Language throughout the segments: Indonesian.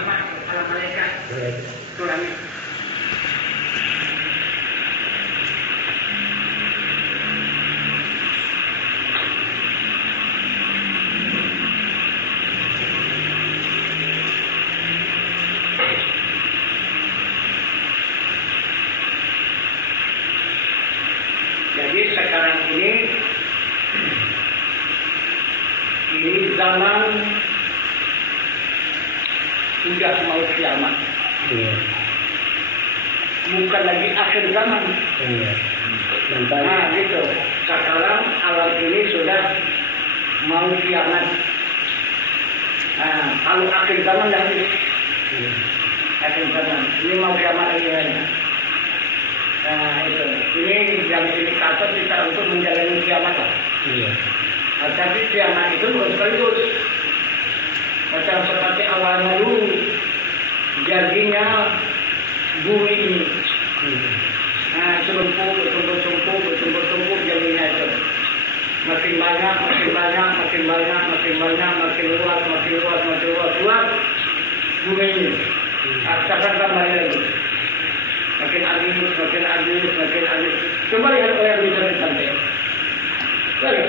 rahmat kepala malaikat ke langit. Jadi sekarang ini zaman sudah mau kiamat. Bukan lagi akhir zaman. Nah gitu. Sekarang alam ini sudah mau kiamat. Nah, kalau akhir zaman dah habis. Akhir zaman. Ini mau kiamat lagi. Nah itu. Ini yang indikator kita untuk menjalani kiamat lah. Nah, tapi kiamat itu bukan sekaligus. Macam seperti awalnya dulu jadinya bumi ini. Nah, tumpuk jadinya itu. Makin banyak, makin luas bumi ini. Sekarang kembali lagi. Makin habis. Coba lihat orang yang bisa sampai. Lihat.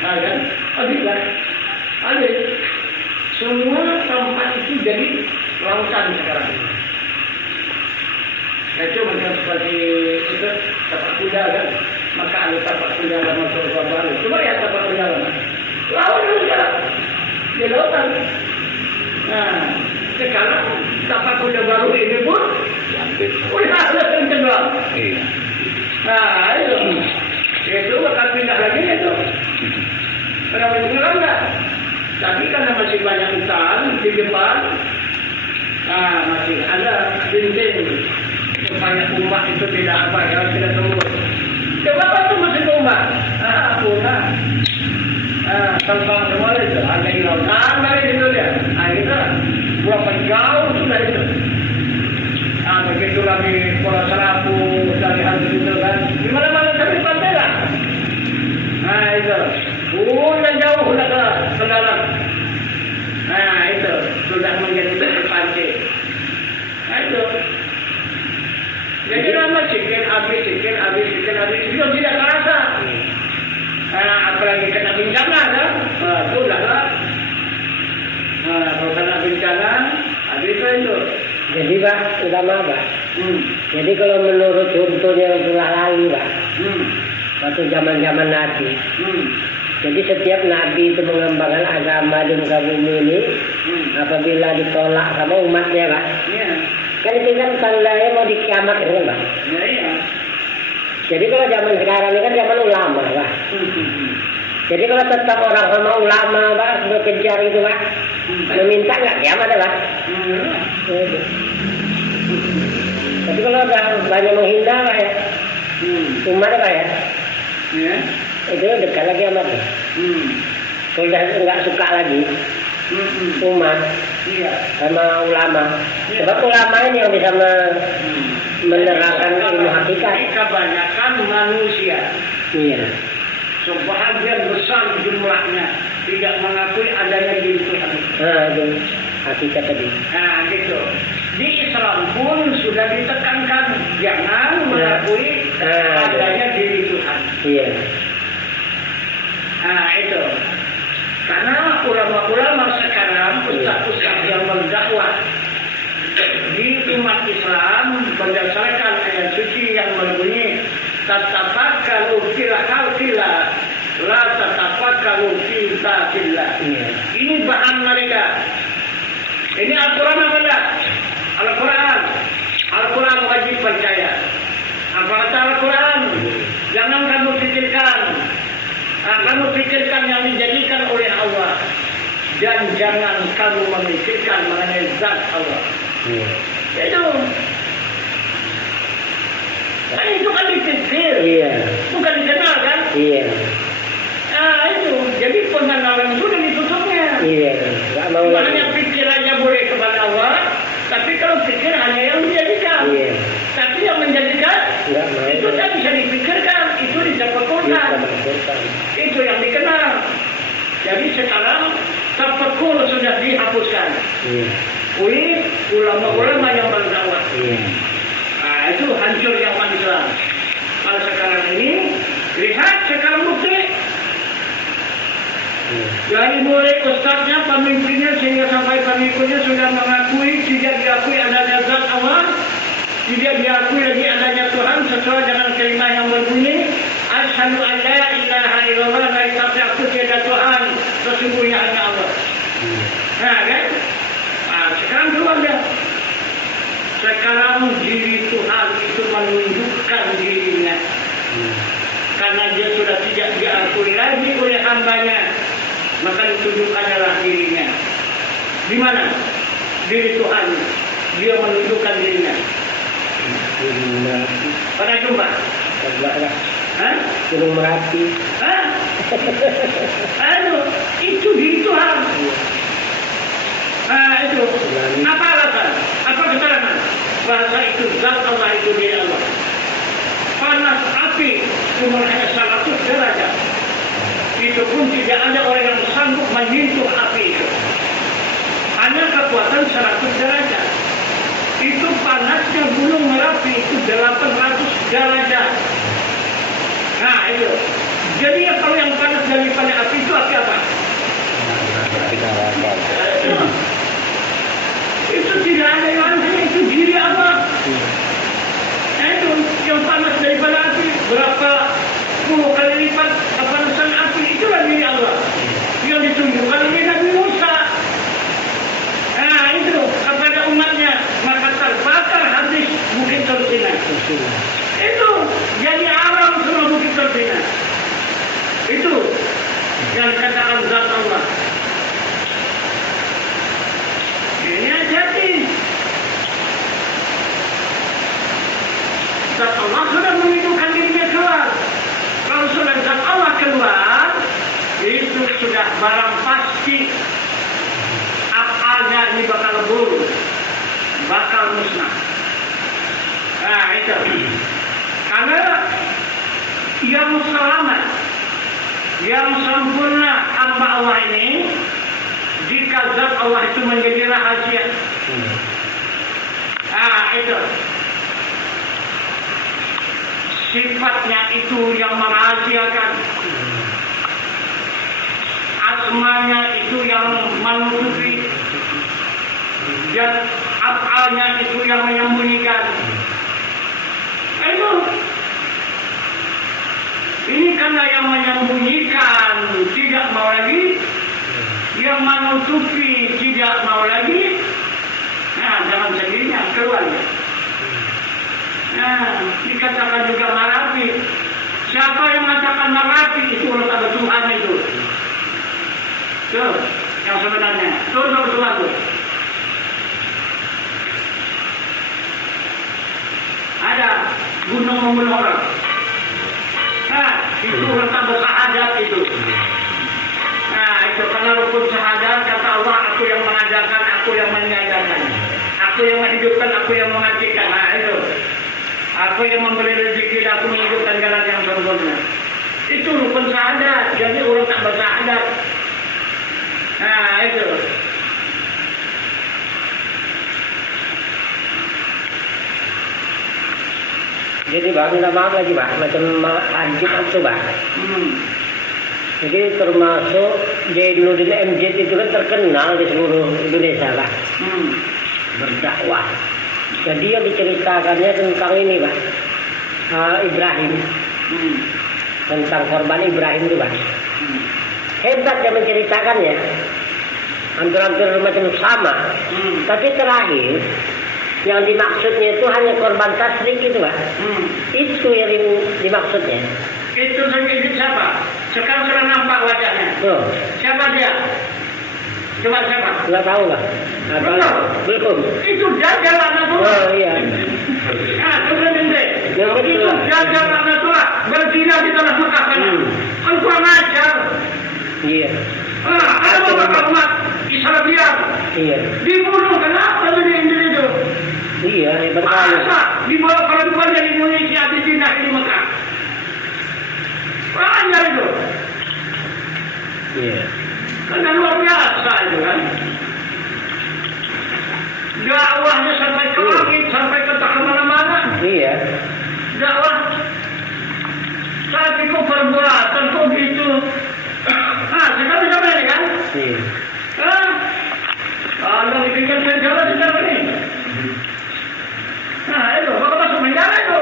Nah, kan? Habis. Semua tempat itu jadi lautan sekarang. Itu macam seperti itu tapak kuda kan. Maka ada tapak kuda lama surga baru. Coba lihat tapak kuda lama. Laut sekarang. Di lautan. Nah, sekarang tapak kuda baru ini pun udah ada tenggelam. Nah, itu bakal pindah lagi itu. Kenapa tenggelam enggak? Tapi karena masih banyak hutan di depan, masih ada dinding supaya umat itu tidak tidak tembus. Coba tembus itu umat, punah. Terbang semua itu, ada di lautan, ada di situ dia. Akhirnya berapa jauh sudah itu. Begitu lagi Pulau Serapu dari hasil itu kan, di mana-mana tapi pantai lah. Nah itu. Sudah jauh sudah ke dalam. Nah itu sudah menjadi pantai. Nah itu. Jadi lama sikit habis sudah tidak terasa. Apalagi kena bencana kan? Sudah lah. Kalau kena bencana habis itu. Jadi Pak, utama Pak. Jadi kalau menurut contohnya Rasulullah lalu Pak, waktu zaman-zaman Nabi. Jadi setiap Nabi itu mengembangkan agama di muka bumi ini, apabila ditolak sama umatnya, Pak. Kan itu kan tandanya mau dikiamatkan, kan, Pak? Jadi kalau zaman sekarang ini kan zaman ulama, Pak. Jadi kalau tetap orang sama ulama, Pak, berkejar itu, Pak, meminta nggak kiamat, Pak? Tapi kalau udah banyak menghina, Pak, ya, umat, Pak, ya. Itu dekat lagi amat. Sudah nggak suka lagi umat sama ulama. Sebab ulama ini yang bisa menerangkan ilmu hakikat. Kebanyakan manusia. Iya. Sebahagian besar jumlahnya tidak mengakui adanya diri Tuhan. Itu hakikat tadi. Nah gitu. Di Islam pun sudah ditekankan jangan mengakui adanya diri Tuhan. Iya. Nah itu. Karena ulama-ulama sekarang, ustaz-ustaz yang berdakwah di umat Islam berdasarkan ayat suci yang berbunyi tatafakkaru fil khalqillah la tatafakkaru fi dzatillah. Ini bahan mereka. Ini Al-Quran apa enggak? Al-Quran wajib percaya. Apa kata Al-Quran? Jangan kamu pikirkan. Kamu pikirkan yang dijadikan oleh Allah. Dan jangan kamu memikirkan mengenai zat Allah. Itu. Nah, itu kan dipikir. Bukan dikenal kan? Nah itu. Jadi pengenalan sudah ditutupnya. Hanya pikir aja boleh kepada Allah. Tapi kalau pikir hanya yang menjadikan. Tapi yang menjadikan itu tak bisa dipikirkan. Itu ditafakkurkan. Itu yang dikenal. Jadi sekarang tafakkur sudah dihapuskan. oleh ulama-ulama yang berdakwah. Itu hancur yang Islam. Kalau sekarang ini, lihat sekarang bukti. Dari mulai ustaznya, pemimpinnya, sehingga sampai pengikutnya sudah mengakui, tidak diakui adanya zat Allah, tidak diakui lagi adanya Tuhan sesuai dengan kalimat yang berbunyi asyhadu an la ilaha illallah, tapi aku tiada Tuhan, sesungguhnya hanya Allah. Nah kan? Sekarang keluar dia. Sekarang diri Tuhan itu menunjukkan dirinya. Karena dia sudah tidak diakui lagi oleh hambanya, maka ditunjukkanlah dirinya. Di mana? Diri Tuhan. Dia menunjukkan dirinya. Pernah jumpa? Gunung Merapi. Aduh, itu diri Tuhan. Itu. Apa alasan? Apa keterangan? Bahasa itu zat Allah, itu diri Allah. Panas api cuma hanya 100 derajat. Itu pun tidak ada orang yang sanggup menyentuh api itu. Hanya kekuatan 100 derajat. Itu panasnya Gunung Merapi itu 800 derajat. Nah itu. Jadi kalau yang panas daripada api itu api apa? Itu tidak ada yang aneh, itu diri Allah. Itu yang panas daripada api berapa puluh kali lipat kepanasan api, itulah diri Allah yang ditunjukkan oleh Nabi Musa. Nah itu kepada umatnya, maka terbakar habis Bukit Tursina. Itu jadi alam semua Bukit Tursina. Itu yang katakan zat Allah. Ini hati. Zat Allah sudah menunjukkan dirinya keluar. Kalau sudah zat Allah keluar, itu sudah barang pasti akalnya ini bakal buruk, bakal musnah. Nah itu. Karena yang selamat, yang sempurna hamba Allah ini, jika zat Allah itu menjadi rahasia. Nah itu. Sifatnya itu yang merahasiakan. Asmanya itu yang menutupi. Dan af'alnya itu yang menyembunyikan. Itu. Ini karena yang menyembunyikan tidak mau lagi, yang menutupi tidak mau lagi. Nah, jangan sendirinya keluar. Nah, dikatakan juga Marapi. Siapa yang mengatakan Marapi itu orang ada Tuhan itu. Tuh, yang sebenarnya. Tuh, Tuhan tuh. Ada gunung membunuh orang. Nah, itu orang tak bersahadat itu. Nah, itu karena rukun syahadat, kata Allah, aku yang mengajarkan, aku yang menyadarkan. Aku yang menghidupkan, aku yang mematikan. Nah, itu. Aku yang memberi rezeki, aku menunjukkan jalan yang sempurna. Itu rukun syahadat. Jadi orang tak bersahadat. Nah, itu. Jadi Bang, minta maaf lagi Bang, macam lanjut itu Bang. Jadi termasuk Jainuddin MZ itu kan terkenal di seluruh Indonesia Bang. Berdakwah. Jadi yang diceritakannya tentang ini Bang, Ibrahim. Tentang korban Ibrahim itu Bang. Hebat dia menceritakannya. Hampir-hampir macam sama. Tapi terakhir yang dimaksudnya itu hanya korban tasrik itu Pak. Itu yang dimaksudnya. Itu sendiri siapa? Sekarang sudah nampak wajahnya. Tuh. Siapa dia? Coba siapa? Enggak tahu Pak. Belum. Itu Dajjal La'natullah. Oh iya. Nah, itu Dajjal La'natullah berdiri di tanah Mekah sana. Kan kurang ajar. Iya. Ada beberapa umat Islam iya. dibunuh kenapa itu itu? Iya, hebat sekali. Masa dibawa perempuan dari Indonesia dipindah di Mekah? Kurang ajar itu. Iya. Kan luar biasa itu kan. Dakwahnya sampai ke langit, sampai ke kemana-mana. Iya. Dakwah. Tapi kok perbuatan kok gitu. Sekarang sama ini kan? Iya. Kalau dibikin penjara sekarang ini. Itu, bakal masuk penjara itu.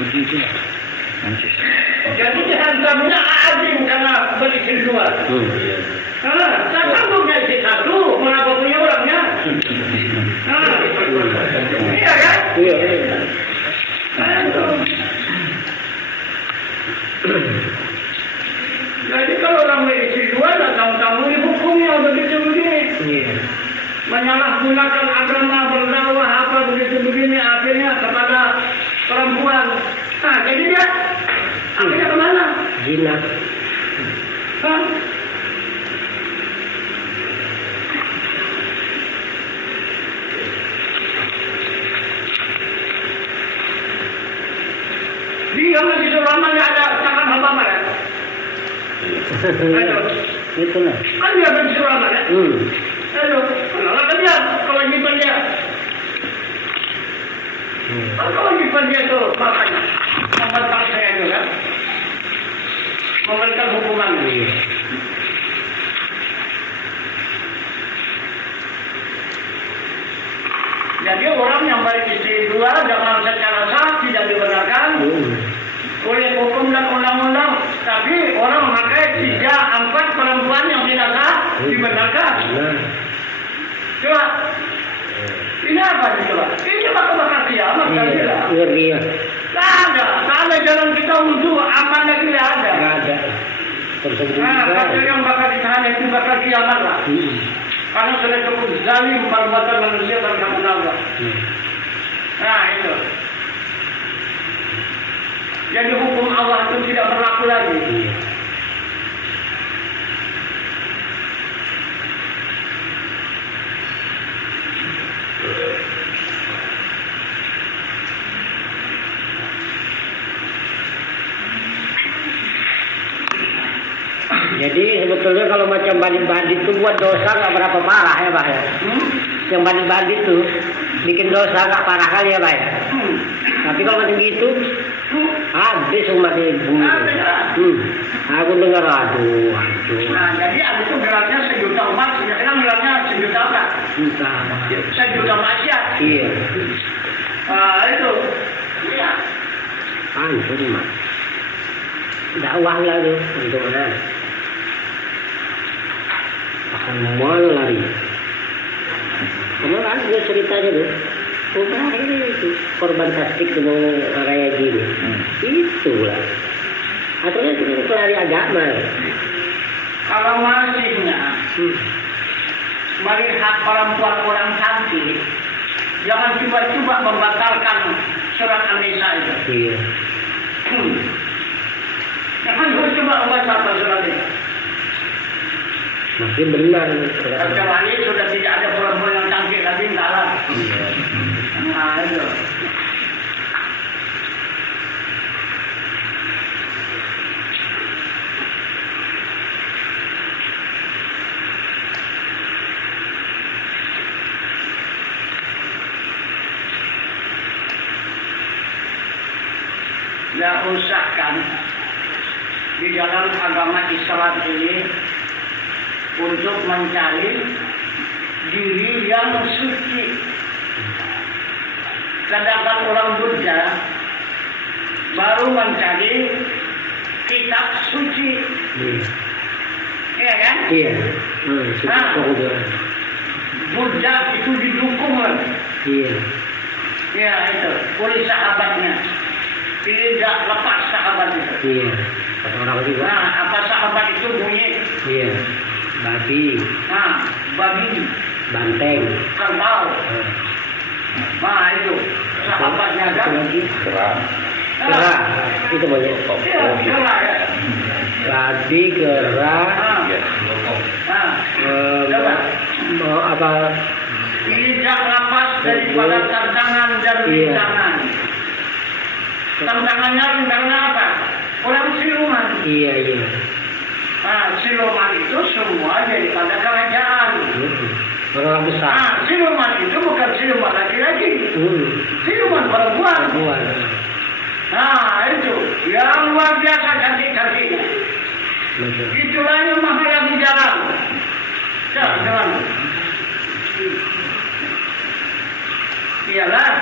Begitu. Jadi dihantamnya azim karena beli kedua. Saya sanggupnya isi satu, mengapa punya orangnya? Iya kan? Iya. Jadi kalau orang isi dua, datang tamu hukumnya begitu begini. Iya. Menyalahgunakan agama, berdakwah apa begitu begini, akhirnya kepada perempuan. Jadi dia akhirnya kemana? Jinak. Dia masih selamanya ada cakap apa ya? Itu lah. Kan dia berselama ya? Aduh, kenapa dia kewajiban dia? Kewajiban dia itu makanya membentang saya juga, memberikan hukuman. Jadi orang yang baik istri dua jangan secara sah tidak dibenarkan oleh hukum dan undang-undang, tapi orang memakai 3, 4 perempuan yang tidak sah dibenarkan. Coba, ini apa sih coba? Ini bakal kiamat kan tidak? Iya. Tak ada jalan kita untuk aman lagi tidak ada. Tidak ada. Kata yang bakal ditahan itu bakal kiamat lah. Karena sudah cukup zalim perbuatan manusia terhadap Allah. Itu. Jadi hukum Allah itu tidak berlaku lagi. Jadi sebetulnya kalau macam bandit-bandit itu buat dosa nggak berapa parah ya Pak ya. Yang bandit-bandit itu bikin dosa nggak parah kali ya Pak ya. Tapi kalau macam gitu habis umat di bumi. Aku dengar aduh. Jadi ada itu geraknya 1 juta umat, sekarang geraknya 1 juta apa? 1 juta maksiat. Iya. Itu. Iya. Hancur umat. Dakwah lagi untuk mana? Akan malu lari. Kemarin ada ceritanya tuh. Ini itu korban tasdik dengan kayak gini. Itulah. Asalnya itu pelari agama. Kalau masihnya melihat perempuan orang cantik, jangan coba-coba membatalkan surat An-Nisa itu. Iya. Jangan coba membatalkan surat itu. Masih benar. Kecuali sudah tidak ada perempuan yang cantik lagi, enggak lah. Itu. Tidak usah kan di dalam agama Islam ini untuk mencari diri yang suci. Sedangkan orang Buddha baru mencari kitab suci. Iya kan? Iya. Buddha itu didukung lagi. Iya. Ya itu, oleh sahabatnya. Tidak lepas sahabat itu. Iya. Kata orang juga. Apa sahabat itu bunyi? Iya. Babi. Babi. Banteng. Kerbau. Itu sahabatnya ada. Kera. Itu banyak. Kera ya. Babi, kera. Apa? Tidak lepas daripada tantangan dan rintangan. Tantangannya apa? Orang siluman. Iya. Siluman itu semua daripada kerajaan. Orang besar. Siluman itu bukan siluman laki-laki. Siluman perempuan. Nah, itu. Yang luar biasa cantik-cantiknya. Itulah yang menghalangi jalan. Jangan. Iyalah.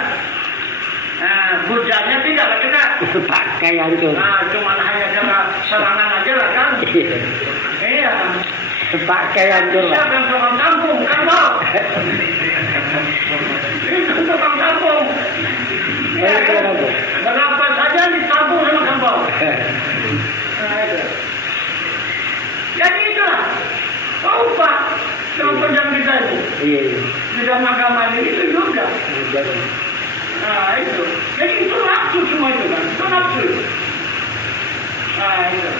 Hujannya tidak lah kita. Pakai hancur. Cuma hanya kena serangan aja lah kan. Iya. Pakai hancur. Siapa yang tukang kampung kan bang? Itu tukang kampung. Iya kan? Berapa saja ditampung sama kampung. Jadi itulah. Tahu Pak, kalau pedang kita itu. Iya. Di dalam agama ini itu juga. Nah itu. Jadi itu nafsu semua itu kan. Itu nafsu. Nah itu.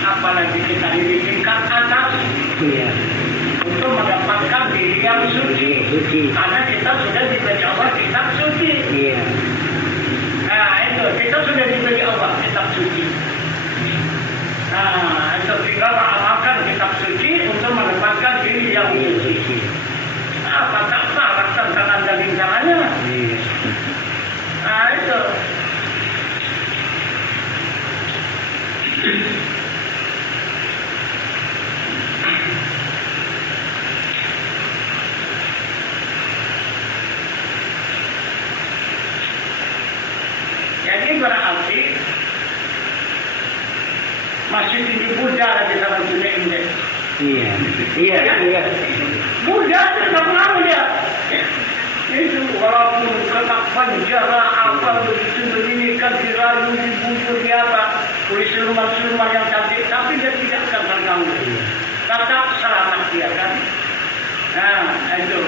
Apalagi kita di tingkat atas. Iya. Untuk mendapatkan diri yang suci. Karena kita sudah diberi Allah kitab suci. Iya. Nah itu. Kita sudah diberi Allah kitab suci. Nah, itu tinggal mengamalkan kitab suci untuk mendapatkan diri yang suci. Apa tak salah tentang daging caranya? Nah, itu. Jadi berarti masih tinggi Buddha lagi sama dunia ini. Iya. Iya kan? Iya. Buddha tetap lama dia. Itu walaupun kena penjara apa begitu begini kan dirayu dibujur di apa oleh siluman-siluman yang cantik, tapi dia tidak akan terganggu. Tetap selamat dia kan. Nah itu.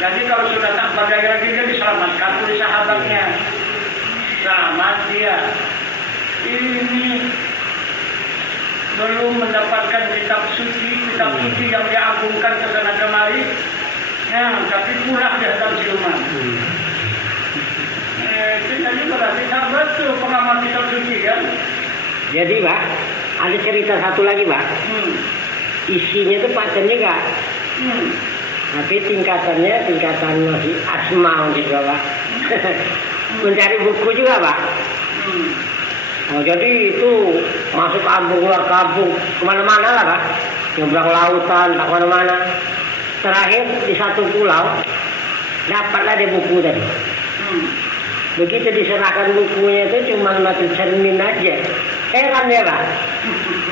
Jadi kalau sudah tak berdaya lagi dia diselamatkan oleh sahabatnya. Selamat dia. Ini belum mendapatkan kitab suci yang diagungkan ke sana kemari, tapi pulang di dalam siluman. Jadi berarti sahabat itu pengamal kitab suci kan? Jadi Pak, ada cerita satu lagi Pak. Isinya itu pacarnya enggak. Tapi tingkatan masih asma gitu Pak. Mencari buku juga Pak. Oh, jadi itu masuk kampung, keluar kampung, kemana-mana lah Pak. Nyebrang lautan, tak kemana-mana. Terakhir di satu pulau, dapatlah dia buku tadi. Begitu diserahkan bukunya itu cuma mati cermin aja. Heran ya Pak.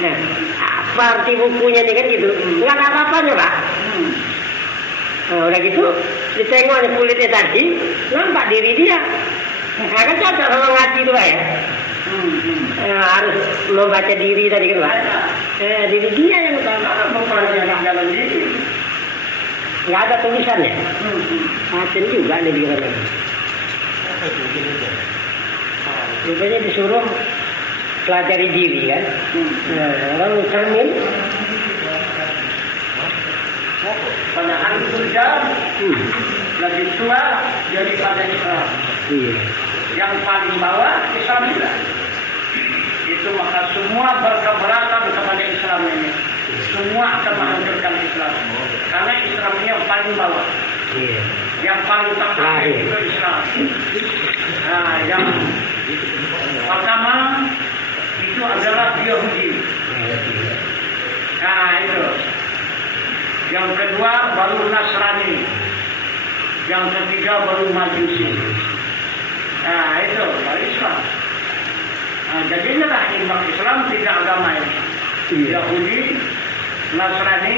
Nah, apa arti bukunya ini kan gitu? Nggak ada apa-apanya Pak. Nah, udah gitu, ditengok kulitnya tadi, nampak diri dia. Nah, kan cocok sama ngaji itu Pak ya. Harus membaca diri tadi kan Pak. Diri dia yang utama. Jalan diri. Nggak ada tulisannya. Macam juga nih di mana. Rupanya disuruh pelajari diri kan. Orang cermin. Padahal surga lebih tua daripada Islam. Yang paling bawah Islam juga. Itu maka semua berkeberatan kepada Islam ini. Semua akan menghancurkan Islam. Karena Islam ini yang paling bawah. Yang paling terakhir itu Islam. Nah, yang pertama itu adalah Yahudi. Nah, itu. Yang kedua baru Nasrani. Yang ketiga baru Majusi. Nah, itu baru Islam. Nah, jadi inilah iman Islam tiga agama ini. Yahudi, Nasrani,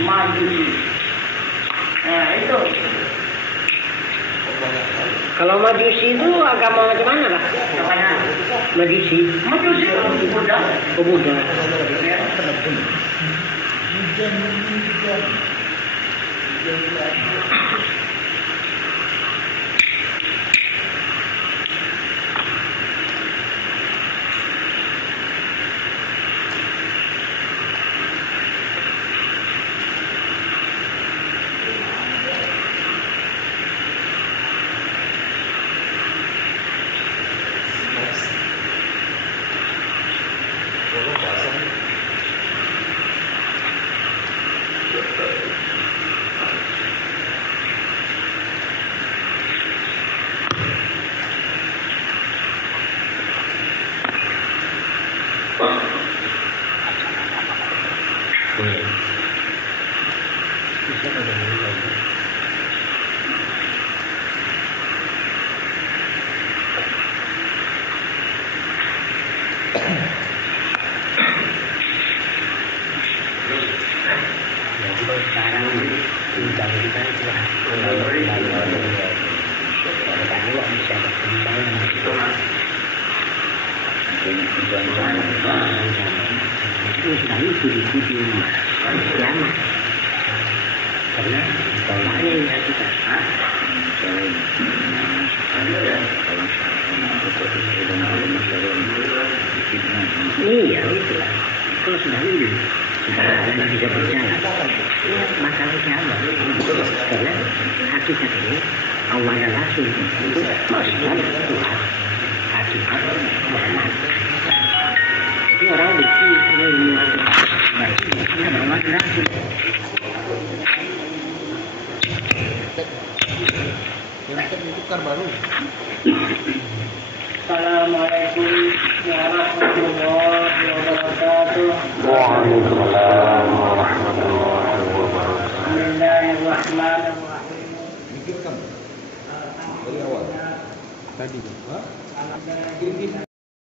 Majusi. Nah, itu. Kalau Majusi itu agama macam mana, Pak? Namanya Majusi. Majusi Buddha. Oh, Buddha. Ya. Sekali studi-studi kiamat karena tolaknya yang hakikat. Iya itulah. Kalau sudah ini sudah bisa berjalan, masalahnya apa? Karena hakikat ini awalnya langsung itu maksudnya Tuhan hakikat Muhammad. Jadi orang benci ilmu berarti dia bawa langsung. Assalamualaikum warahmatullahi wabarakatuh.